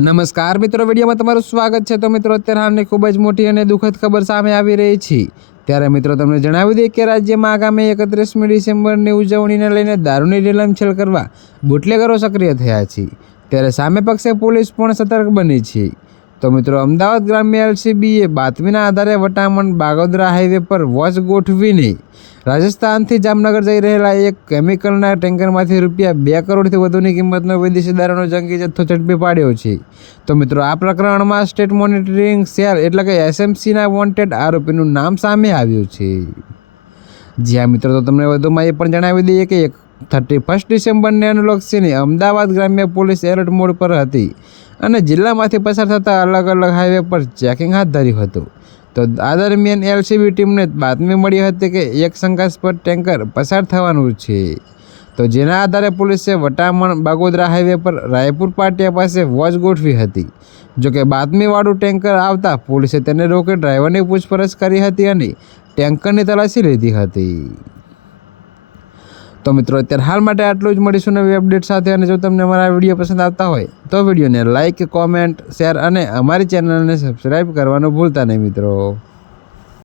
નમસ્કાર મિત્રો, વિડીયોમાં તમારું સ્વાગત છે। તો મિત્રો, અત્યારે હાલની ખૂબ જ મોટી અને દુઃખદ ખબર સામે આવી રહી છે। ત્યારે મિત્રો તમને જણાવી દઈએ કે રાજ્યમાં આગામી 31મી ડિસેમ્બરની ઉજવણીને લઈને દારૂની રેલમછેલ કરવા બુટલેગરો સક્રિય થયા છે। ત્યારે સામે પક્ષે પોલીસ પણ સતર્ક બની છે। તો મિત્રો, અમદાવાદ ગ્રામ્ય એલસીબીએ બાતમીના આધારે વટામણ બાગોદરા હાઈવે પર વોચ ગોઠવીને રાજસ્થાનથી જામનગર જઈ રહેલા એક કેમિકલના ટેન્કરમાંથી ₹2 કરોડથી વધુની કિંમતનો વિદેશી દારૂનો જંગી જથ્થો ઝડપી પાડ્યો છે। તો મિત્રો, આ પ્રકરણમાં સ્ટેટ મોનિટરિંગ સેલ એટલે કે એસએમસીના વોન્ટેડ આરોપીનું નામ સામે આવ્યું છે। જ્યાં મિત્રો, તો તમને વધુમાં એ પણ જણાવી દઈએ કે 31 ડિસેમ્બરને અનુલક્ષીને અમદાવાદ ગ્રામ્ય પોલીસ એલર્ટ મોડ પર હતી અને જિલ્લામાંથી પસાર થતા અલગ અલગ હાઈવે પર ચેકિંગ હાથ ધર્યું હતું। તો આ દરમિયાન એલસીબી ટીમને બાતમી મળી હતી કે એક શંકાસ્પદ ટેન્કર પસાર થવાનું છે। તો જેના આધારે પોલીસે વટામણ બાગોદરા હાઈવે પર રાયપુર પાટિયા પાસે વોચ ગોઠવી હતી। જોકે બાતમીવાળું ટેન્કર આવતા પોલીસે તેને રોકી ડ્રાઈવરની પૂછપરછ કરી હતી અને ટેન્કરની તલાશી લીધી હતી। તો મિત્રો, અત્યારે હાલ માટે આટલું જ। મળીશું નવી અપડેટ સાથે। અને જો તમને અમારા વિડીયો પસંદ આવતા હોય તો વિડીયોને લાઇક, કોમેન્ટ, શેર અને અમારી ચેનલને સબસ્ક્રાઈબ કરવાનું ભૂલતા નહીં મિત્રો।